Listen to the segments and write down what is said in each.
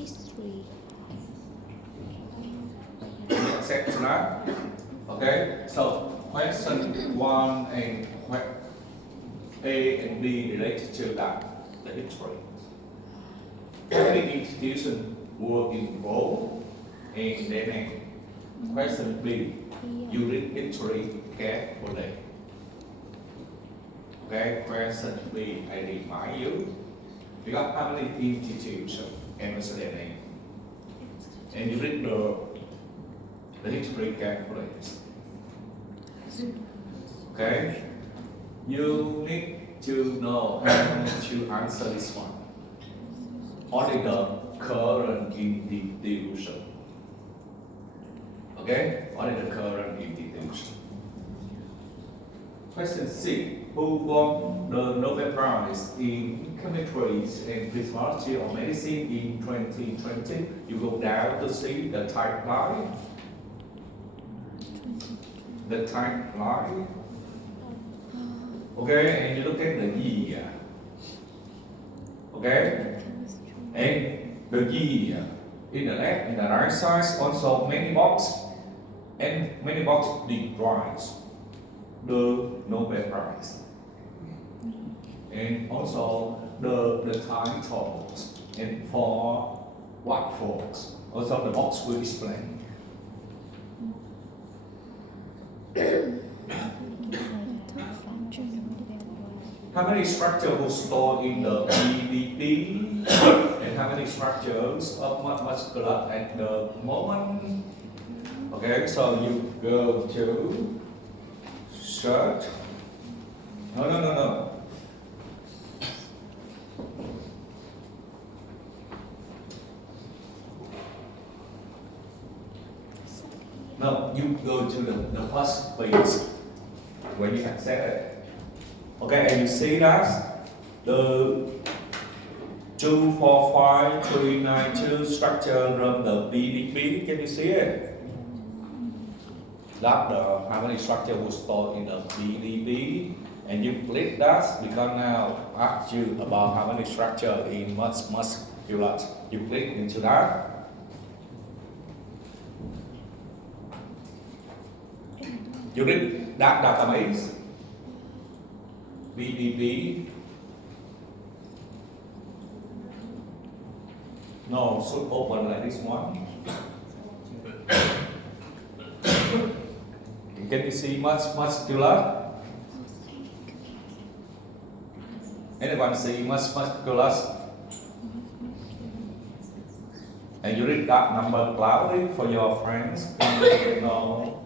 history. Accept that. Okay, so question 1 and A and B related to that, the history. How many institutions were involved in their name? Question B, you read history carefully. Okay, question B, I remind you. You got how many institutions and what's their name? And you read the history carefully. Okay? You need to know how to answer this one. Only the current institution. Okay? Only the current institution. Question C. Who won the Nobel Prize in Chemistry and Physiology or Medicine in 2020? You go down to see the timeline. The timeline. Okay, and you look at the year. Okay? And the year in the left and the right side also many box and many box describes the Nobel Prize. And also the titles and for what folks. Also the box will explain. How many structures will store in the PDB? And how many structures of muscular at the moment? Okay, so you go to search. No. No, you go to the first page when you accept it. Okay, and you see that the 245392 structure from the PDB, can you see it? That's how many structure will store in the PDB, and you click that because now ask you about how many structure in muscular. You click into that. You read that database, PDB. No, should open like this one. Can you see muscular? Anyone see muscular? And you read that number loudly for your friends. No.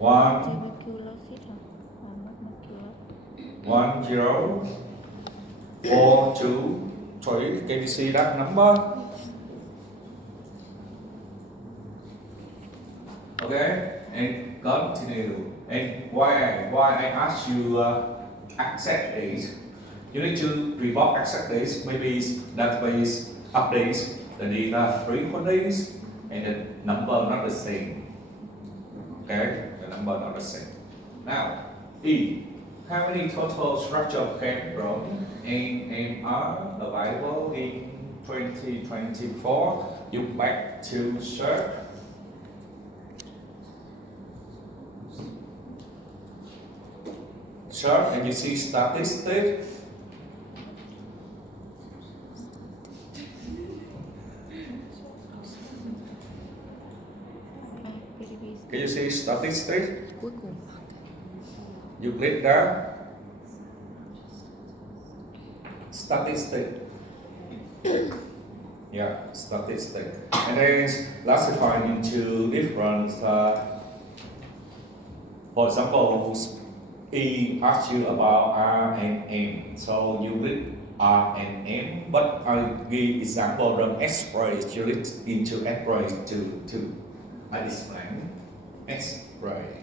10423. Can you see that number? Okay, and continue. And why I ask you accept this? You need to report accept this. Maybe database updates the data frequently, and the number not the same. Okay, the number not the same. Now, E. How many total structure came from NMR available in 2024? You back to search. Search and you see statistics. Can you see statistics? You click that. Statistics. Yeah, statistics. And then it's classified into different, for example, E asks you about R and M. So you read R and M, but I'll give example from X-ray. You read into X-ray to I explain X-ray.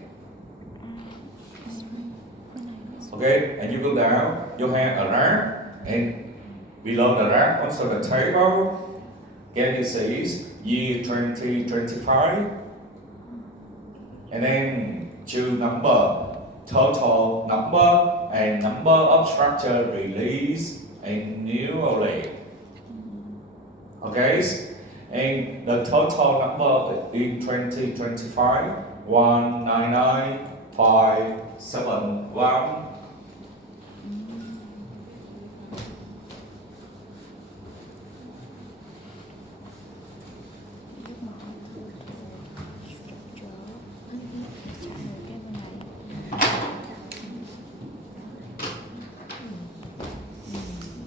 Okay, and you go down, you have a rank, and below the rank also the table. Can you see year 2025? And then choose number, total number, and number of structure released, and new or Okay, and the total number in 2025 199571.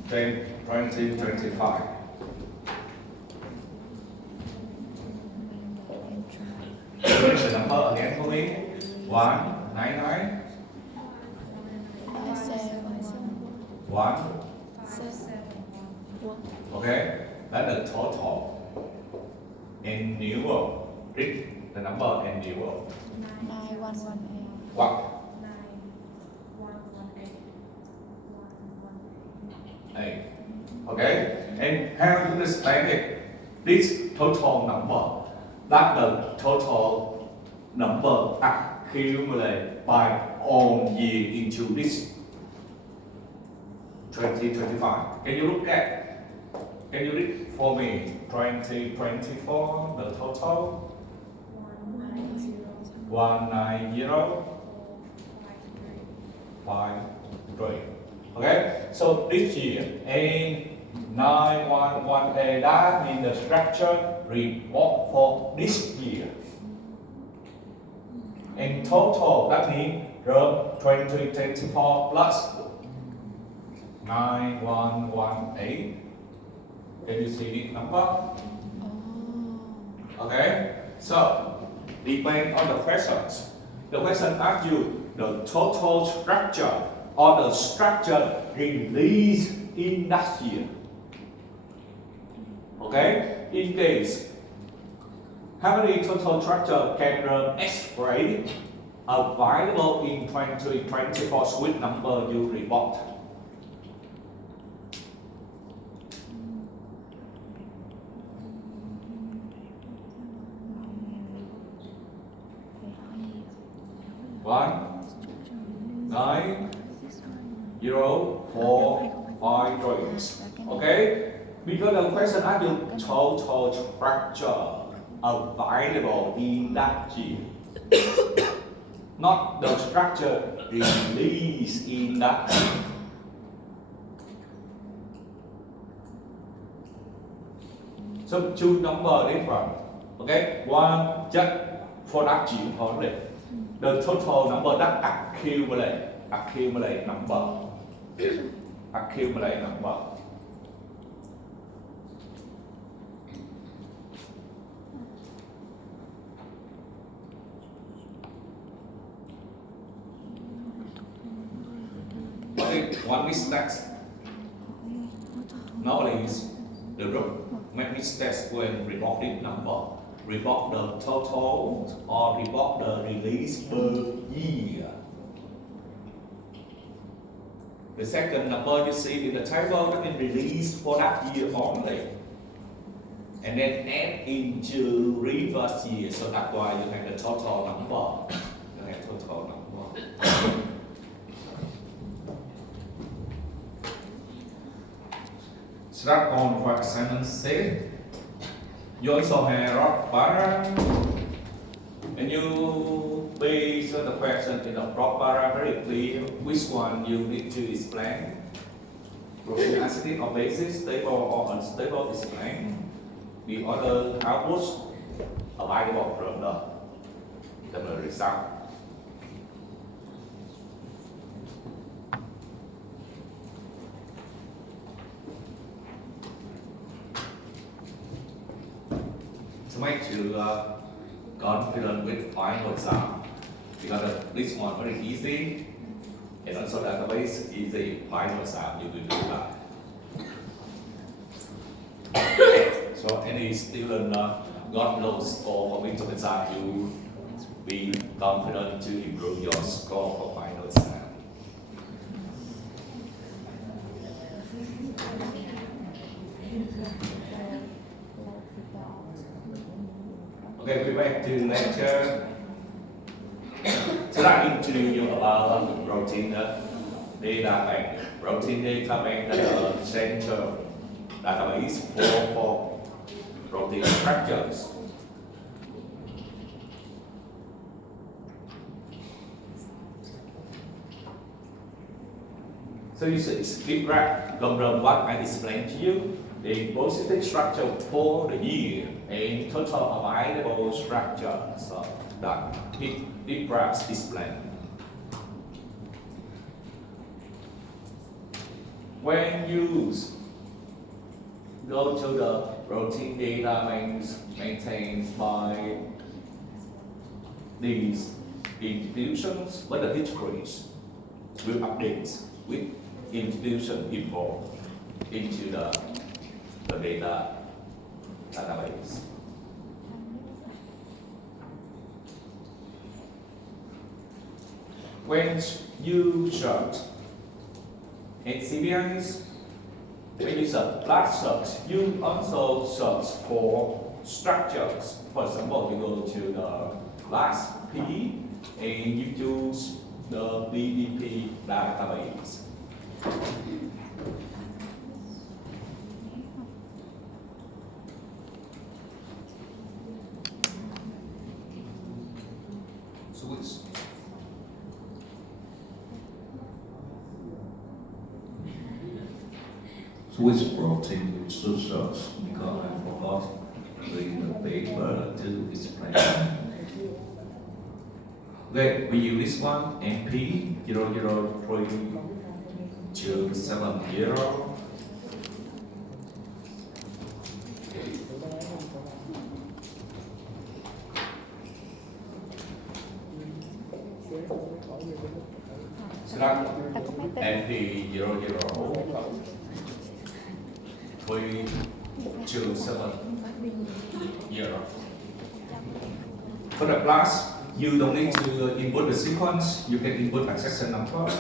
Then 2025. Read the number again for me. 199. 1. Okay, that's the total. Annual. Read the number annual. 9118. What? 8. Okay, and how you understand it? This total number, that's the total number accumulated by all year into this 2025. Can you look at? Can you read for me? 2024, the total 19053. Okay, so this year, A911A, that means the structure report for this year. In total, that means the 2024 plus 9118. Can you see this number? Okay, so depend on the questions. The question asks you the total structure or the structure released in that year. Okay, in case, how many total structure can the X-ray available in 2024 with number you report? One, 9, 0, 4, 5, 3. Okay? Because the question asks you total structure available in that year. Not the structure released in that year. So two numbers different. Okay? One just for that year only. The total number that accumulate number. Accumulate number. One mistake. Nowadays, the group make mistakes when reporting number. Report the total or report the release per year. The second number you see in the table that is released for that year only. And then add into reverse year, so that's why you have the total number. You have total number. Start on for assignment 6. You also have rock barrel, and you base the question in the rock barrel very clear which one you need to explain. Protein acid or basis, stable or unstable explain. The other outputs available from the result. To make you confident with final exam, because this one very easy, and also database easy. Final exam you will do that. So any student got low score for winter exam, you be confident to improve your score for final exam. Okay, we back to lecture. Today I introduce you about protein data bank. Protein data bank is a central database for protein structures. So you see, keep track from what I explained to you, the positive structure for the year and total available structures that it graphs display. When you go to the protein data banks maintained by these institutions, but the histories will update with institution info into the database. When you search HCBIs, when you search blood search, you also search for structures. For example, you go to the last P and you choose the BDP database. Switch protein with search because I forgot the paper to explain. Okay, we use this one MP 003-270. Select MP 003-270. For the class, you don't need to input the sequence, you can input accession number.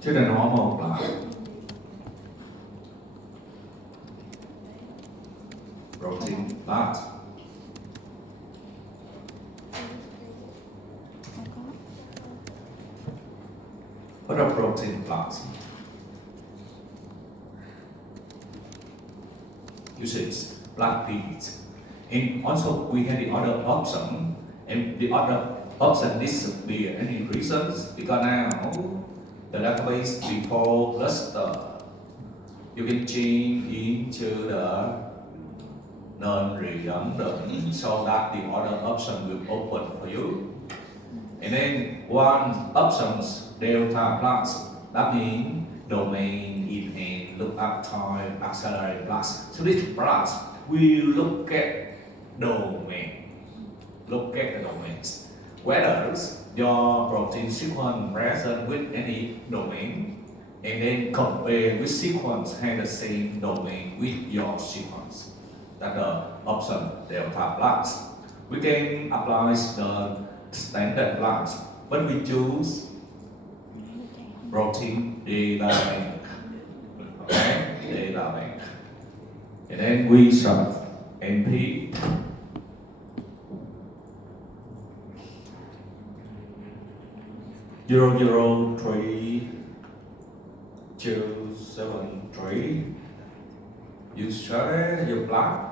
To the normal class. Protein blood. For the protein blood, uses blood beads. And also we have the other option, and the other option disappear. Any reasons? Because now the database we call cluster. You can change into the non-redundant so that the other option will open for you. And then one options delta plus, that means domain in and lookup time accelerate plus. So this plus will look at domain, look at the domains. Whether your protein sequence present with any domain, and then compare with sequence has the same domain with your sequence. That's the option delta plus. We can apply the standard plus, but we choose protein data bank. Okay, data bank. And then we search NP. Zero 273. You share your blood.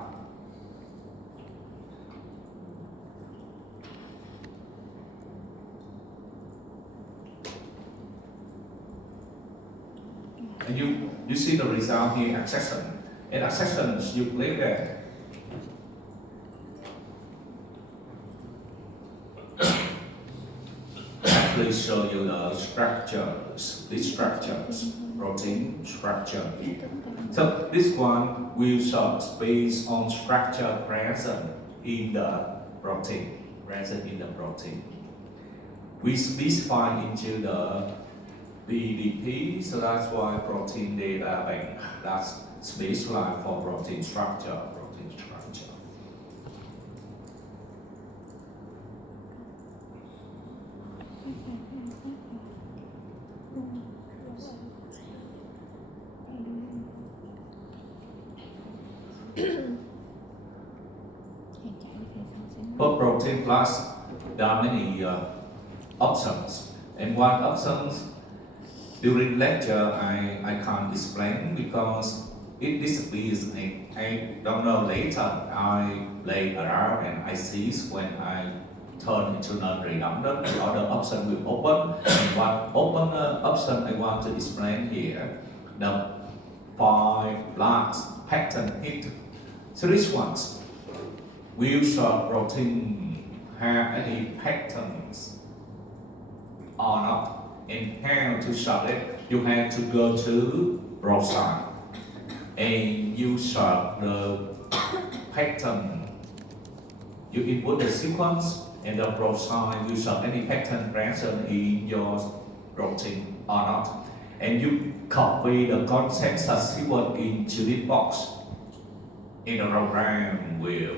And you see the result here, accession. And accessions, you click there. Actually show you the structures, these structures, protein structure. So this one will search based on structure present in the protein, We specify into the BDP, so that's why protein data bank, that's specialized for protein structure. Hãy chạy thì sao sẽ For protein plus, there are many options. And one option during lecture I can't explain because it disappears. I don't know later. I play around and I see when I turn into non-redundant, the other option will open. And one open option I want to explain here. The 5 last pattern hit. So these ones, will short protein have any patterns or not? And how to short it? You have to go to browser and you short the pattern. You input the sequence and the browser will short any pattern present in your protein or not. And you copy the content sequence into this box. And the program will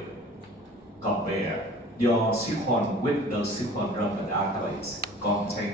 compare your sequence with the sequence from the database content